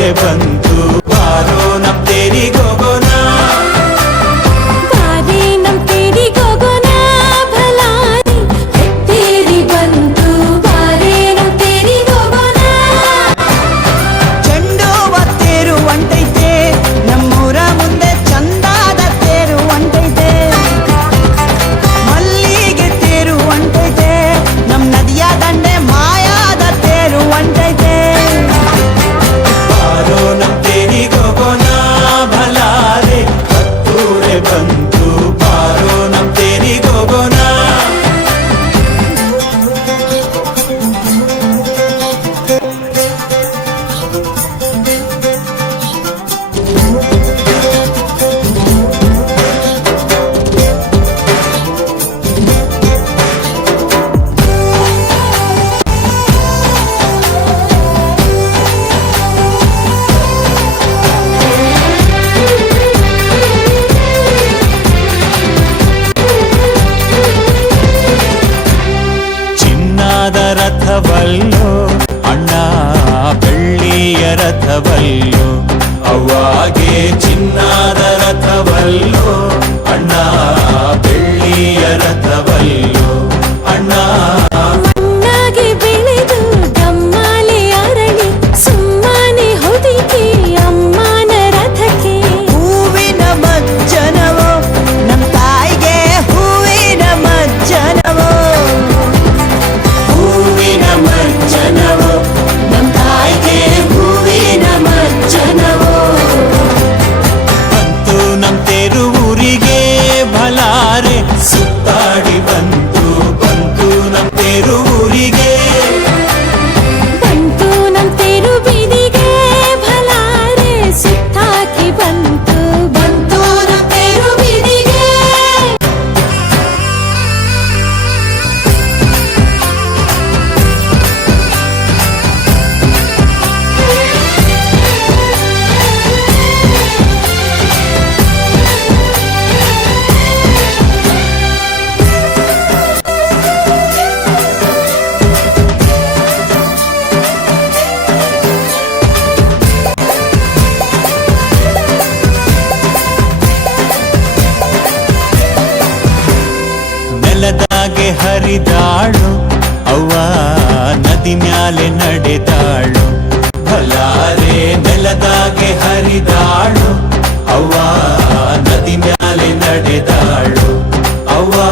ಬಂತ ರಥವಲ್ಲೋ ಅಣ್ಣ ಬೆಳ್ಳಿಯ ರಥವಲ್ಲೋ ಅವಾಗೆ ಚಿನ್ನದ ರಥವಲ್ಲೋ ಅಣ್ಣ ಬೆಳ್ಳಿಯ ರಥವಲ್ಲೋ. ಮೇಲೆ ನಡೆದಾಳು. ಬಲಾರೆ ನೆಲದಾಗೆ ಹರಿದಾಳು. ಅವ್ವ ನದಿ ಮ್ಯಾಲೆ ನಡೆದಾಳು. ಅವ್ವಾ